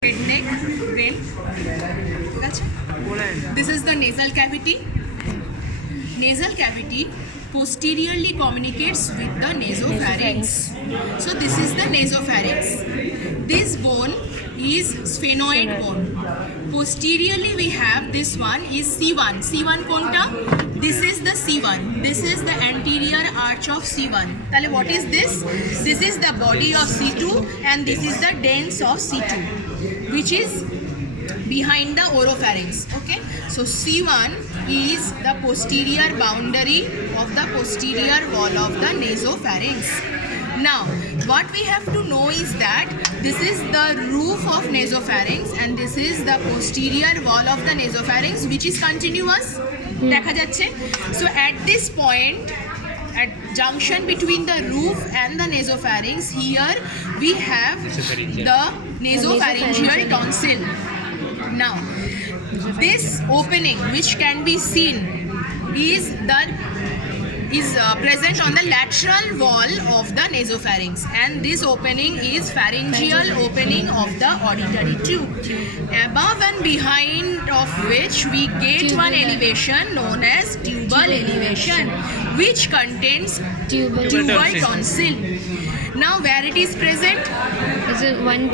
Head, neck, brain. This is the nasal cavity. Nasal cavity posteriorly communicates with the nasopharynx. So this is the nasopharynx. This bone is sphenoid bone. Posteriorly we have this one is C1. C1 konta? This is the C1. This is the anterior arch of C1. Tale what is this? This is the body of C2 and this is the dens of C2, which is behind the oropharynx. Okay, so C1 is the posterior boundary of the posterior wall of the nasopharynx. Now what we have to know is that this is the roof of nasopharynx and this is the posterior wall of the nasopharynx, which is continuous. দেখা যাচ্ছে. So at this point, at junction between the roof and the nasopharynx, here we have the nasopharyngeal tonsil. Now this opening, which can be seen, is present on the lateral wall of the nasopharynx, and this opening is pharyngeal opening of the auditory tube, above and behind of which we get one elevation known as tubal elevation, which contains tubal tonsil. Now where it is present?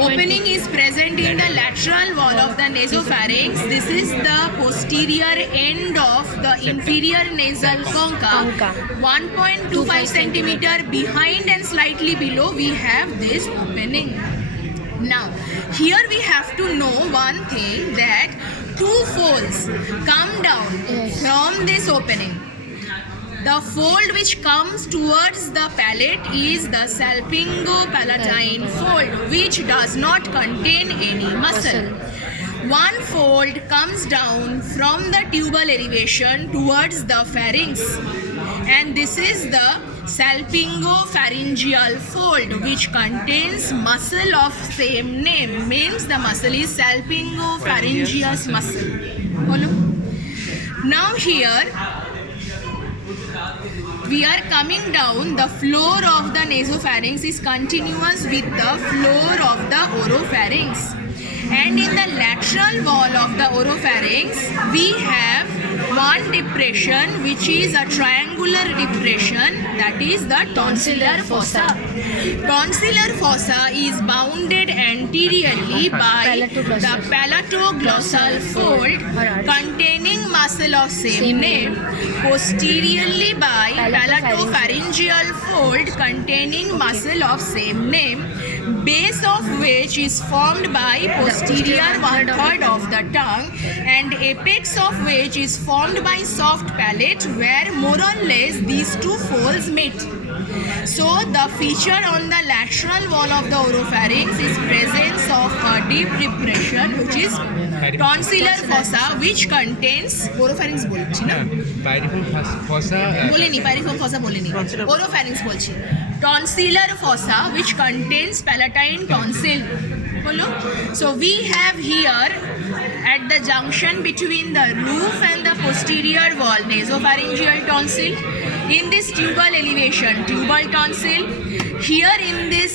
Opening is present in the lateral wall of the nasopharynx. This is the posterior end of the inferior nasal concha. 1.25 centimeter behind and slightly below we have this opening. Now here we have to know one thing, that two folds come down from this opening. The fold which comes towards the palate is the salpingo-palatine fold, which does not contain any muscle. One fold comes down from the tubal elevation towards the pharynx, and this is the salpingo-pharyngeal fold, which contains muscle of same name, means the muscle is salpingo-pharyngeus muscle. Now here we are coming down. The floor of the nasopharynx is continuous with the floor of the oropharynx, and in the lateral wall of the oropharynx we have one depression, which is a triangular depression, that is the tonsillar fossa. Tonsillar fossa is bounded anteriorly by the palatoglossal fold containing muscle of same name, posteriorly by palatopharyngeal fold containing muscle of same name, base of which is formed by posterior 1/3 of the tongue, and apex of which is formed by soft palate, where more or less these two folds meet. So the feature on the lateral wall of the oropharynx is presence of a deep depression, which is tonsillar fossa, which contains oropharynx bolchi na boleni pyriform fossa boleni oropharynx bolchi tonsillar fossa, which contains palatine tonsil. So we have here at the junction between the roof and the posterior wall nasopharyngeal tonsil, in this tubal elevation tubal tonsil, here in this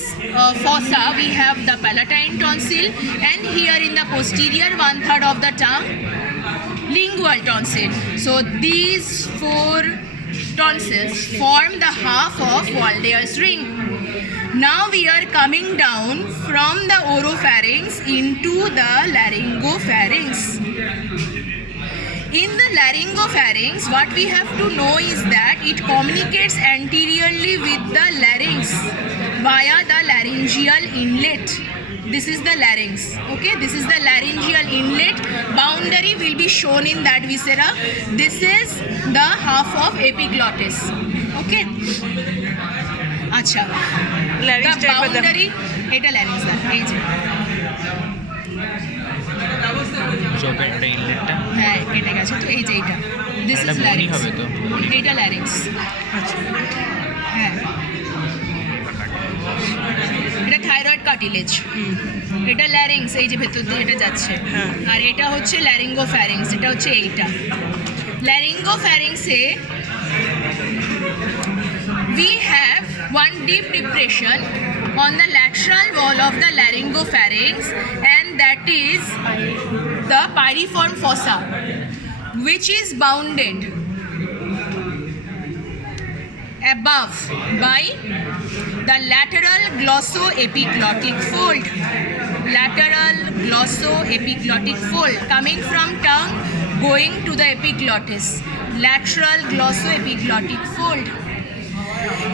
fossa we have the palatine tonsil, and here in the posterior 1/3 of the tongue lingual tonsil. So these four tonsils form the half of Waldeur's ring. Now we are coming down from the oropharynx into the laryngopharynx. In the laryngopharynx, what we have to know is that it communicates anteriorly with the larynx via the laryngeal inlet. This is the larynx. Okay, this is the laryngeal inlet. Boundary will be shown in that viscera. This is the half of epiglottis. Okay. আচ্ছা, the boundary, এটা larynx da এই যে জবেরটা ইনলেটটা হ্যাঁ কেটে গেছে, তো এই যে এটা দিস ইজ larynx হবে, তো এটা larynx। আচ্ছা হ্যাঁ, এটা থাইরয়েড কার্টিলেজ, এটা larynx, এই যে ভেতর দিয়ে এটা যাচ্ছে, আর এটা হচ্ছে laryngopharynx, এটা হচ্ছে এইটা laryngopharynx A we have one deep depression on the lateral wall of the laryngopharynx, and that is the pyriform fossa, which is bounded above by the lateral glossoepiglottic fold. Lateral glossoepiglottic fold coming from tongue going to the epiglottis. Lateral glossoepiglottic fold.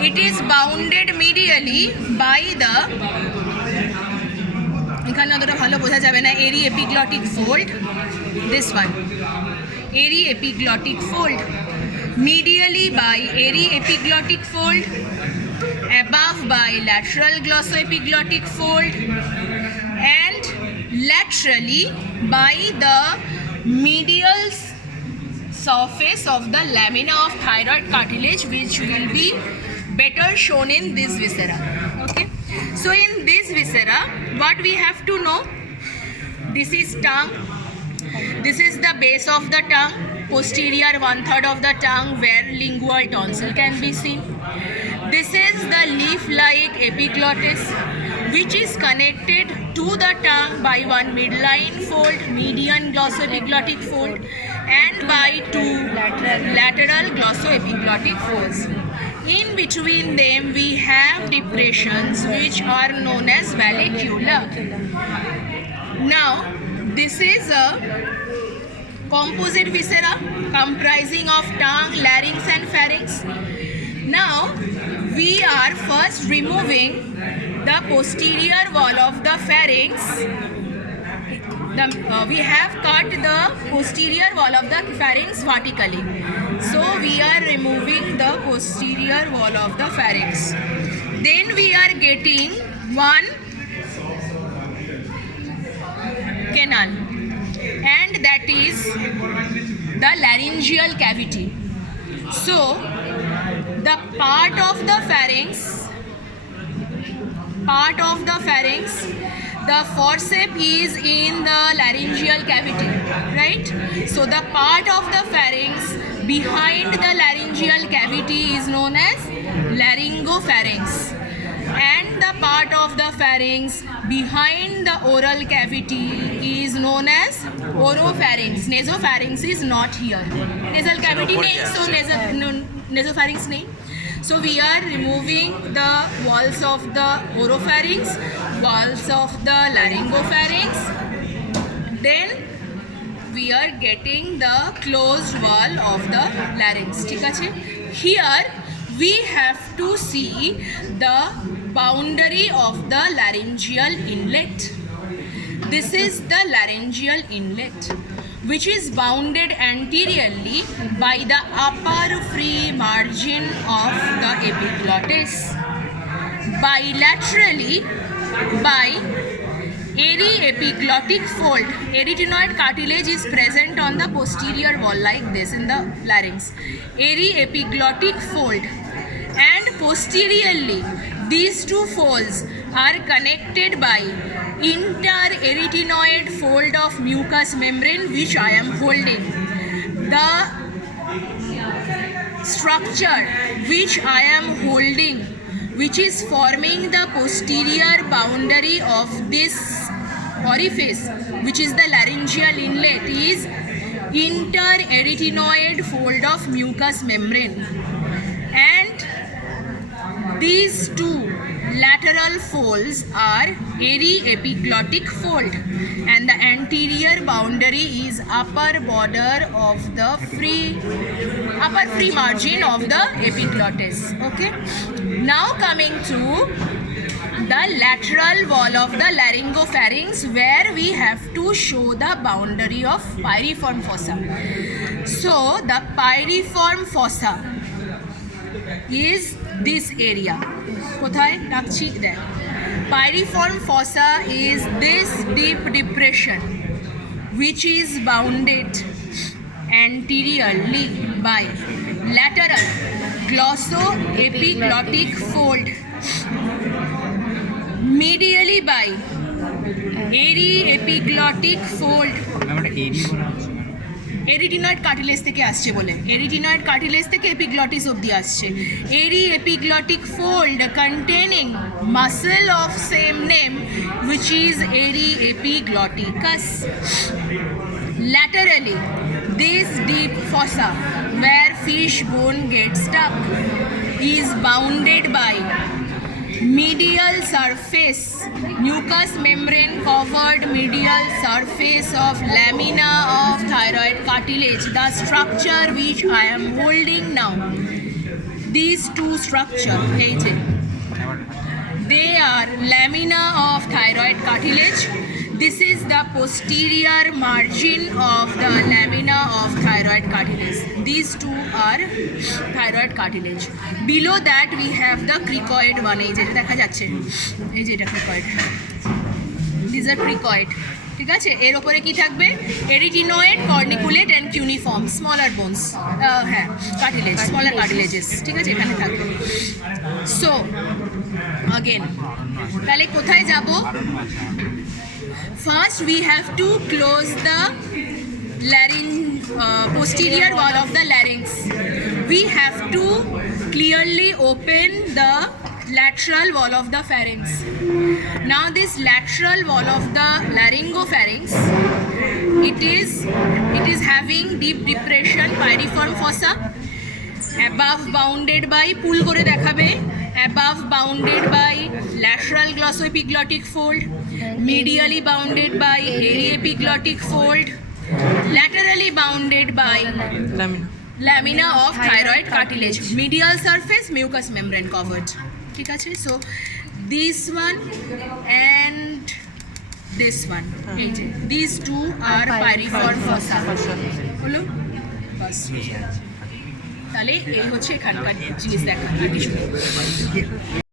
It is bounded medially by the এখানে অতটা ভালো বোঝা যাবে না aryepiglottic fold, this one aryepiglottic fold, medially by aryepiglottic fold, above by lateral glossoepiglottic fold, and laterally by the medial surface of the lamina of thyroid cartilage, which will be better shown in this viscera. Okay, so in this viscera what we have to know, this is tongue, this is the base of the tongue, posterior 1/3 of the tongue where lingual tonsil can be seen. This is the leaf-like epiglottis, which is connected to the tongue by one midline fold, median glossoepiglottic fold, and by two lateral glossoepiglottic folds. In between them we have depressions which are known as vallecula. Now this is a composite viscera comprising of tongue, larynx and pharynx. Now we are first removing the posterior wall of the pharynx. We have cut the posterior wall of the pharynx vertically. So we are removing the posterior wall of the pharynx. Then we are getting one canal, and that is the laryngeal cavity. So the part of the pharynx, the forceps is in the laryngeal cavity, right? So the part of the pharynx behind the laryngeal cavity is known as laryngopharynx, and the part of the pharynx behind the oral cavity is known as oropharynx. Nasopharynx is not here. Nasal cavity nahi, so nasopharynx nahi. So we are removing the walls of the oropharynx, walls of the laryngopharynx. Then we are getting the closed wall of the larynx. ঠিক আছে? Here we have to see the boundary of the laryngeal inlet. This is the laryngeal inlet, which is bounded anteriorly by the upper free margin of the epiglottis, bilaterally by eri-epiglottic fold. Arytenoid cartilage is present on the posterior wall like this in the larynx. Eri-epiglottic fold, and posteriorly these two folds are connected by inter-arytenoid fold of mucous membrane, which I am holding. The structure which I am holding, which is forming the posterior boundary of this orifice, which is the laryngeal inlet, is inter-arytenoid fold of mucous membrane, and these two lateral folds are eri-epiglottic fold, and the anterior boundary is upper border of the upper free margin of the epiglottis. Okay, now coming to the lateral wall of the laryngopharynx, where we have to show the boundary of pyriform fossa. So the pyriform fossa is this area. কোথায় রাখছি দেখ, pyriform fossa is this deep depression which is bounded anteriorly by lateral glossoepiglottic fold, medially by eri-epiglottic fold, arytenoid cartilage থেকে আসছে বলে, এরিটিনয়েড cartilage থেকে epiglottis অবধি আসছে। Aryepiglottic fold containing muscle of same name which is eri epiglotticus. Laterally, this deep fossa where fish bone gets stuck is bounded by medial surface, mucous membrane covered medial surface of lamina of thyroid cartilage, the structure which I am holding now. These two structure, they are lamina of thyroid cartilage. This is the posterior margin of the lamina of thyroid cartilage. These two are thyroid cartilage. Below that we have the cricoid one. এই যেটা দেখা যাচ্ছে, এই যে এটা cricoid. These are cricoid. ঠিক আছে, এর উপরে কি থাকবে? এরিটিনয়েড, কর্নিকুলেট অ্যান্ড কিউনিফর্ম, স্মলার বোনস, হ্যাঁ কার্টিলেজ, স্মলার কার্টিলেজেস, ঠিক আছে, এখানে থাকবে। সো অগেন তাহলে কোথায় যাব? First we have to close the posterior wall of the larynx. We have to clearly open the lateral wall of the pharynx. Now this lateral wall of the laryngopharynx, it is having deep depression, pyriform fossa, above bounded by, pull করে দেখাবে, above bounded by lateral glossoepiglottic fold, medially bounded by ariepiglottic fold, laterally bounded by lamina of thyroid cartilage, medial surface mucous membrane covered. ঠিক আছে, so this one and this one, এই যে these two are pyriform fossa হলো বাস। তাহলে এই হচ্ছে এখানকার জিনিস দেখার, কিছু